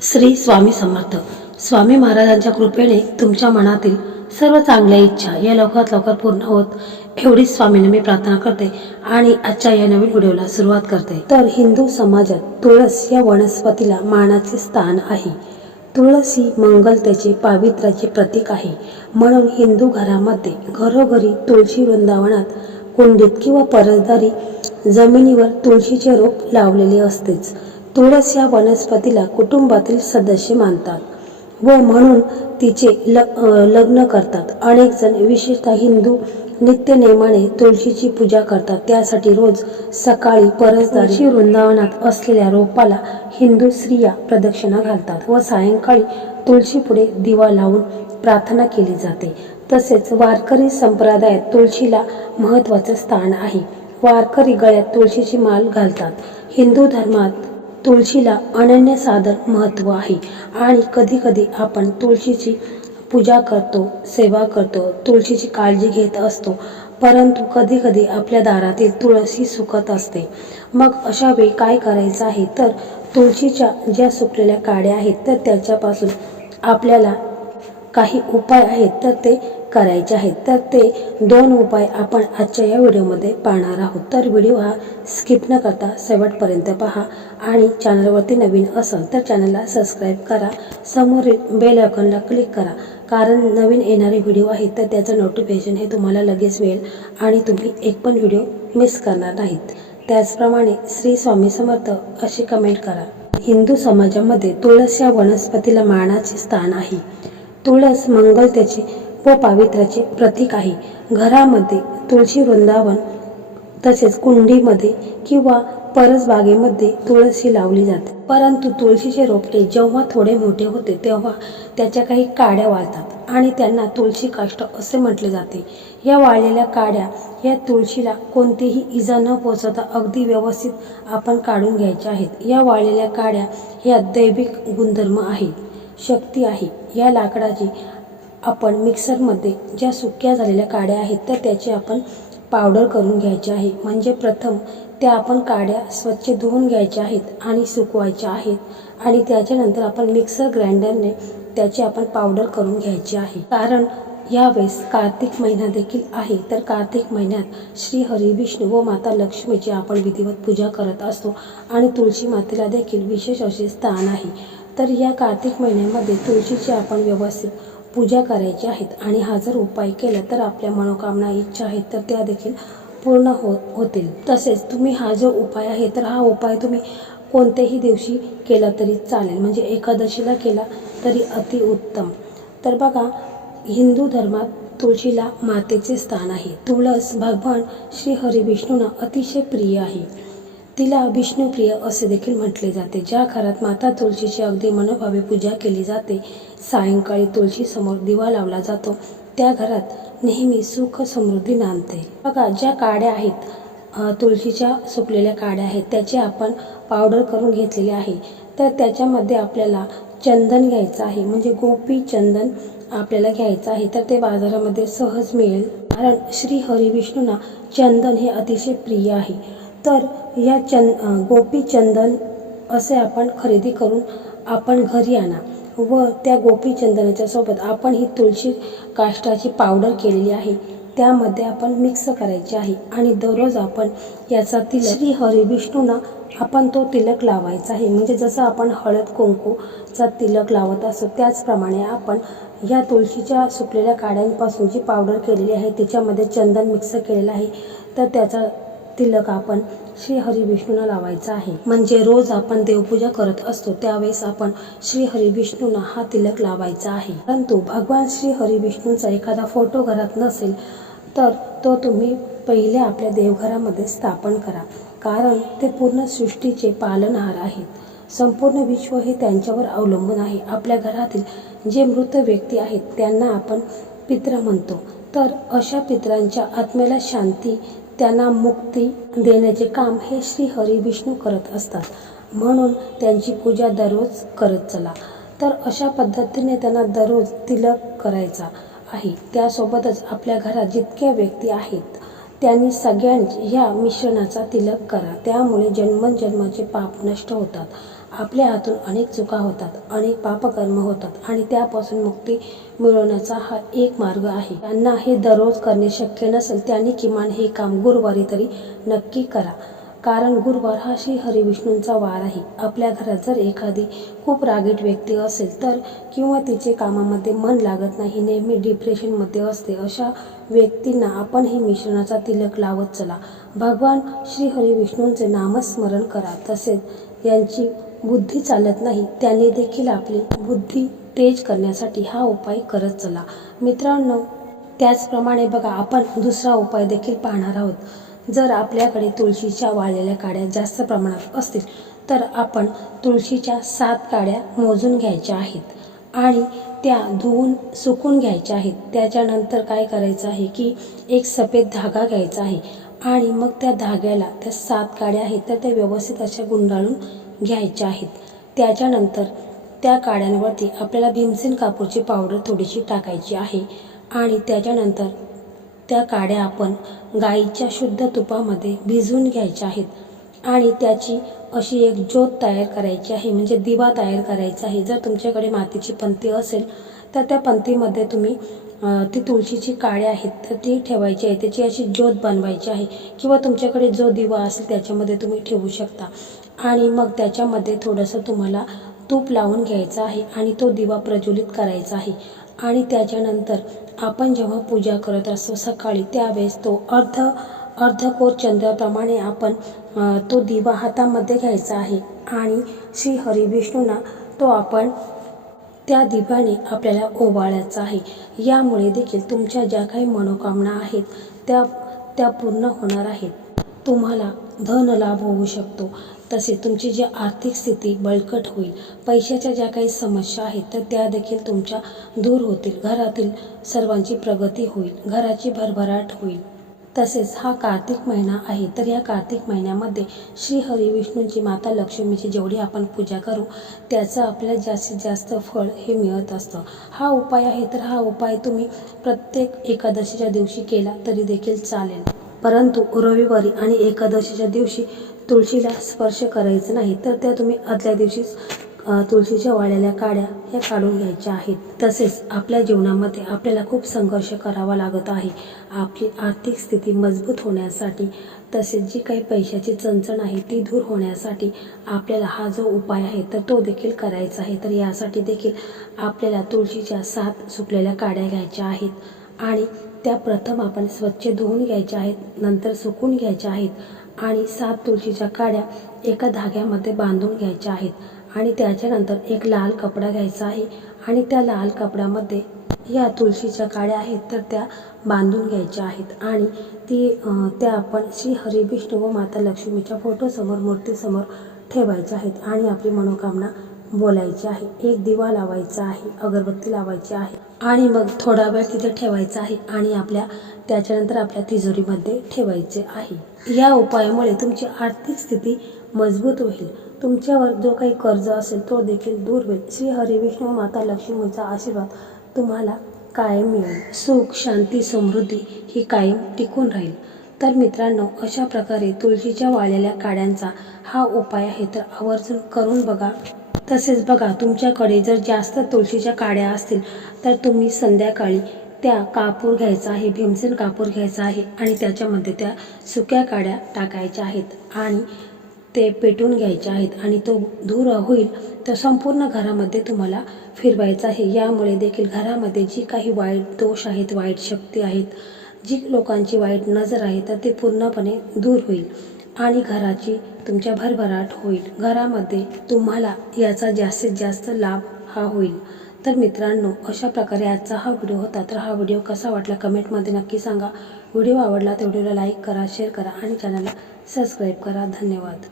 श्री स्वामी समर्थ. स्वामी महाराजांच्या कृपेने तुमच्या मनातील सर्व चांगल्या इच्छा या लवकरात लवकर पूर्ण होत एवढीच स्वामीने मी प्रार्थना करते आणि आजच्या या नवीन व्हिडिओला सुरुवात करते. तर हिंदू समाजात तुळस या वनस्पतीला मानाचे स्थान आहे. तुळस ही मंगलतेचे पावित्र्याचे प्रतीक आहे. म्हणून हिंदू घरामध्ये घरोघरी तुळशी वृंदावनात कुंडीत किंवा परसदारी जमिनीवर तुळशीचे रोप लावलेले असतेच. तुळस या वनस्पतीला कुटुंबातील सदस्य मानतात व म्हणून तिचे ल लग्न करतात. अनेक जण विशेषतः हिंदू नित्यनेमाने तुळशीची पूजा करतात. त्यासाठी रोज सकाळी परसदारी वृंदावनात असलेल्या रोपाला हिंदू स्त्रिया प्रदक्षिणा घालतात व सायंकाळी तुळशीपुढे दिवा लावून प्रार्थना केली जाते. तसेच वारकरी संप्रदायात तुळशीला महत्त्वाचं स्थान आहे. वारकरी गळ्यात तुळशीची माल घालतात. हिंदू धर्मात तुळशीला अनन्यसाधारण महत्त्व आहे. आणि कधीकधी आपण तुळशीची पूजा करतो सेवा करतो तुळशीची काळजी घेत असतो. परंतु कधीकधी आपल्या दारातील तुळशी सुकत असते. मग अशा वेळी काय करायचं आहे? तर तुळशीच्या ज्या सुकलेल्या काड्या आहेत तर त्याच्यापासून आपल्याला काही उपाय आहेत तर ते करायचे आहेत. तर ते दोन उपाय आपण आजच्या या व्हिडिओमध्ये पाहणार आहोत. तर व्हिडिओ हा स्किप न करता शेवटपर्यंत पहा आणि चॅनलवरती नवीन असाल तर चॅनलला सबस्क्राईब करा. समोरील बेल आयकॉनला क्लिक करा. कारण नवीन येणारे व्हिडिओ आहेत तर त्याचं नोटिफिकेशन हे तुम्हाला लगेच मिळेल आणि तुम्ही एक पण व्हिडिओ मिस करणार नाहीत. त्याचप्रमाणे श्री स्वामी समर्थ अशी कमेंट करा. हिंदू समाजामध्ये तुळस या वनस्पतीला मानाचे स्थान आहे. तुळस मंगलतेचे व पावित्र्याचे प्रतीक आहे. घरामध्ये तुळशी वृंदावन तसेच कुंडीमध्ये किंवा परसबागेमध्ये तुळशी लावली जाते. परंतु तुळशीचे रोपटे जेव्हा थोडे मोठे होते तेव्हा त्याच्या काही काड्या वाळतात आणि त्यांना तुळशी काष्ट असे म्हटले जाते. या वाळलेल्या काड्या या तुळशीला कोणतीही इजा न पोचवता अगदी व्यवस्थित आपण काढून घ्यायच्या आहेत. या वाळलेल्या काड्या ह्या दैविक गुणधर्म आहेत शक्ती आहे. या लाकडाची आपण मिक्सरमध्ये ज्या सुक्या झालेल्या काड्या आहेत तर त्याची आपण पावडर करून घ्यायची आहे. म्हणजे प्रथम त्या आपण काड्या स्वच्छ धुवून घ्यायच्या आहेत आणि सुकवायच्या आहेत आणि त्याच्यानंतर आपण मिक्सर ग्राइंडरने त्याची आपण पावडर करून घ्यायची आहे. कारण यावेळेस कार्तिक महिना देखील आहे तर कार्तिक महिन्यात श्री हरी विष्णू व माता लक्ष्मीची आपण विधिवत पूजा करत असतो आणि तुळशी मातेला देखील विशेष असे स्थान आहे. तर या कार्तिक महिन्यामध्ये तुळशीची आपण व्यवस्थित पूजा करायची आहेत आणि हा जर उपाय केला तर आपल्या मनोकामना इच्छा आहेत तर त्या देखील पूर्ण हो होतील. तसेच तुम्ही हा जो उपाय आहे तर हा उपाय तुम्ही कोणत्याही दिवशी केला तरी चालेल. म्हणजे एकादशीला केला तरी अतिउत्तम तर बघा हिंदू धर्मात तुळशीला मातेचे स्थान आहे. तुळस भगवान श्री हरिविष्णूंना अतिशय प्रिय आहे. तिला विष्णुप्रिय असे देखील म्हटले जाते ज्या घरात माता तुळशीची अगदी मनोभावे पूजा केली जाते सायंकाळी तुळशीसमोर दिवा लावला जातो त्या घरात नेहमी सुख समृद्धी नांदते. बघा ज्या काड्या आहेत तुळशीच्या सुकलेल्या काड्या आहेत त्याचे आपण पावडर करून घेतलेले आहे तर त्याच्यामध्ये आपल्याला चंदन घ्यायचं आहे म्हणजे गोपी चंदन आपल्याला घ्यायचं आहे तर ते बाजारामध्ये सहज मिळेल. कारण श्री हरी विष्णूंना चंदन हे अतिशय प्रिय आहे. तर या चंद गोपीचंदन गोपी चंदन असे आपण खरेदी करून आपण घरी आणा व त्या गोपी चंदनाच्या सोबत आपण ही तुळशी काष्टाची पावडर केलेली आहे. त्यामध्ये आपण मिक्स करायची आहे आणि दररोज आपण याचा तिलक श्री हरिविष्णूंना आपण तो तिलक लावायचा आहे. म्हणजे जसं आपण हळद कुंकूचा तिलक लावत असतो त्याचप्रमाणे आपण या तुळशीच्या सुकलेल्या काड्यांपासून जी पावडर केलेली आहे त्याच्यामध्ये चंदन मिक्स केलेलं आहे तर त्याचा तिलक आपण श्री हरी विष्णूंना लावायचा आहे. म्हणजे रोज आपण देवपूजा करत असतो त्यावेळेस आपण श्री हरी विष्णूंना हा तिलक लावायचा आहे. परंतु भगवान श्री हरी विष्णूंचा एखादा फोटो घरात नसेल तर तो तुम्ही पहिले आपल्या देवघरामध्ये स्थापन करा. कारण ते पूर्ण सृष्टीचे पालनहार आहेत. संपूर्ण विश्व हे त्यांच्यावर अवलंबून आहे. आपल्या घरातील जे मृत व्यक्ती आहेत त्यांना आपण पित्र म्हणतो. तर अशा पित्रांच्या आत्म्याला शांती त्यांना मुक्ती देण्याचे काम हे श्री हरी विष्णू करत असतात. म्हणून त्यांची पूजा दररोज करत चला. तर अशा पद्धतीने त्यांना दररोज तिलक करायचा आहे. त्यासोबतच आपल्या घरात जितक्या व्यक्ती आहेत त्यांनी सगळ्यांच्या ह्या मिश्रणाचा तिलक करा. त्यामुळे जन्मजन्माचे पाप नष्ट होतात. आपल्या हातून अनेक चुका होतात अनेक पापकर्म होतात आणि त्यापासून मुक्ती मिळवण्याचा हा एक मार्ग आहे. त्यांना हे दररोज करणे शक्य नसेल त्यांनी किमान हे काम गुरुवारी तरी नक्की करा. कारण गुरुवार हा श्री हरिविष्णूंचा वार आहे. आपल्या घरात जर एखादी खूप रागीट व्यक्ती असेल तर किंवा तिचे कामामध्ये मन लागत नाही नेहमी डिप्रेशनमध्ये असते अशा व्यक्तींना आपण हे मिश्रणाचा तिलक लावत चला. भगवान श्री हरिविष्णूंचे नामस्मरण करा. तसेच यांची बुद्धी चालत नाही त्यांनी देखील आपली बुद्धी तेज करण्यासाठी हा उपाय करत चला. मित्रांनो त्याचप्रमाणे बघा आपण दुसरा उपाय देखील पाहणार आहोत. जर आपल्याकडे तुळशीच्या वाळलेल्या काड्या जास्त प्रमाणात असतील तर आपण तुळशीच्या सात काड्या मोजून घ्यायच्या आहेत आणि त्या धुवून सुकून घ्यायच्या आहेत. त्याच्यानंतर काय करायचं आहे की एक सफेद धागा घ्यायचा आहे. आणि मग त्या धाग्याला त्या सात काड्या आहेत तर त्या व्यवस्थित अशा गुंडाळून घ्यायच्या आहेत. त्याच्यानंतर त्या काड्यांवरती आपल्याला भीमसेन कापूरची पावडर थोडीशी टाकायची आहे. आणि त्याच्यानंतर त्या काड्या आपण गाईच्या शुद्ध तुपामध्ये भिजवून घ्यायच्या आहेत. आणि त्याची अशी एक ज्योत तयार करायची आहे म्हणजे दिवा तयार करायचा आहे. जर तुमच्याकडे मातीची पंती असेल तर त्या पंतीमध्ये तुम्ही ती तुळशीची काळे आहेत तर ती ठेवायची आहे. त्याची अशी ज्योत बनवायची आहे. किंवा तुमच्याकडे जो दिवा असेल त्याच्यामध्ये तुम्ही ठेवू शकता. आणि मग त्याच्यामध्ये थोडंसं तुम्हाला तूप लावून घ्यायचं आहे आणि तो दिवा प्रज्वलित करायचा आहे. आणि त्याच्यानंतर आपण जेव्हा पूजा करत असतो सकाळी त्यावेळेस तो अर्ध अर्धकोर चंद्राप्रमाणे आपण तो दिवा हातामध्ये घ्यायचा आहे. आणि श्री हरिविष्णूंना तो आपण त्या दिव्याने आपल्याला ओवाळायचं आहे. यामुळे देखील तुमच्या ज्या काही मनोकामना आहेत त्या त्या पूर्ण होणार आहेत. तुम्हाला धन लाभ होऊ शकतो. तसेच तुमची जी आर्थिक स्थिती बळकट होईल पैशाच्या ज्या काही समस्या आहेत तर त्या देखील तुमच्या दूर होतील. घरातील सर्वांची प्रगती होईल. घराची भरभराट होईल. तसेच हा कार्तिक महिना आहे. तर या कार्तिक महिन्यामध्ये श्री हरिविष्णूंची माता लक्ष्मीची जेवढी आपण पूजा करू त्याचं आपल्याला जास्तीत जास्त फळ हे मिळत असतं. हा उपाय आहे तर हा उपाय तुम्ही प्रत्येक एकादशीच्या दिवशी केला तरी देखील चालेल. परंतु रविवारी आणि एकादशीच्या दिवशी तुळशीला स्पर्श करायचं नाही तर त्या तुम्ही आदल्या दिवशीच तुळशीच्या वाळलेल्या काड्या ह्या काढून घ्यायच्या आहेत. तसेच आपल्या जीवनामध्ये आपल्याला खूप संघर्ष करावा लागत आहे. आपली आर्थिक स्थिती मजबूत होण्यासाठी तसेच जी काही पैशाची चणचण आहे ती दूर होण्यासाठी आपल्याला हा जो उपाय आहे तर तो देखील करायचा आहे. तर यासाठी देखील आपल्याला तुळशीच्या सात सुकलेल्या काड्या घ्यायच्या आहेत आणि त्या प्रथम आपण स्वच्छ धुवून घ्यायच्या आहेत नंतर सुकून घ्यायच्या आहेत आणि सात तुळशीच्या काड्या एका धाग्यामध्ये बांधून घ्यायच्या आहेत. आणि त्याच्यानंतर एक लाल कपडा घ्यायचा आहे आणि त्या लाल कपड्यामध्ये या तुळशीच्या काड्या आहेत तर त्या बांधून घ्यायच्या आहेत. आणि ती त्या आपण श्री हरिविष्णू व माता लक्ष्मीच्या फोटोसमोर मूर्तीसमोर ठेवायच्या आहेत आणि आपली मनोकामना बोलायची आहे. एक दिवा लावायचा आहे अगरबत्ती लावायची आहे आणि मग थोडा वेळ तिथे ठेवायचा आहे आणि आपल्या त्याच्यानंतर आपल्या तिजोरीमध्ये ठेवायचे आहे. या उपायामुळे तुमची आर्थिक स्थिती मजबूत होईल. तुमच्यावर जो काही कर्ज असेल तो देखील दूर होईल. श्री हरिविष्णू माता लक्ष्मीचा आशीर्वाद तुम्हाला कायम मिळेल. सुख शांती समृद्धी ही कायम टिकून राहील. तर मित्रांनो अशा प्रकारे तुळशीच्या वाळलेल्या काड्यांचा हा उपाय आहे तर आवर्जून करून बघा. तसेच बघा तुमच्याकडे जर जास्त तुळशीच्या काड्या असतील तर तुम्ही संध्याकाळी त्या कापूर घ्यायचा आहे भीमसेन कापूर घ्यायचा आहे आणि त्याच्यामध्ये त्या सुक्या काड्या टाकायच्या आहेत. आणि ते पेटून घ्यायचे आहेत आणि तो धूर होईल तर संपूर्ण घरामध्ये तुम्हाला फिरवायचा आहे. यामुळे देखील घरामध्ये जी काही वाईट दोष आहेत वाईट शक्ती आहेत जी लोकांची वाईट नजर आहे तर ते पूर्णपणे दूर होईल आणि घराची तुमच्या भरभराट होईल. घरामध्ये तुम्हाला याचा जास्तीत जास्त लाभ हा होईल. तर मित्रांनो अशा प्रकारे आजचा हा व्हिडिओ होता. तर हा व्हिडिओ कसा वाटला कमेंटमध्ये नक्की सांगा. व्हिडिओ आवडला तर व्हिडिओला लाईक करा शेअर करा आणि चॅनलला सबस्क्राईब करा. धन्यवाद.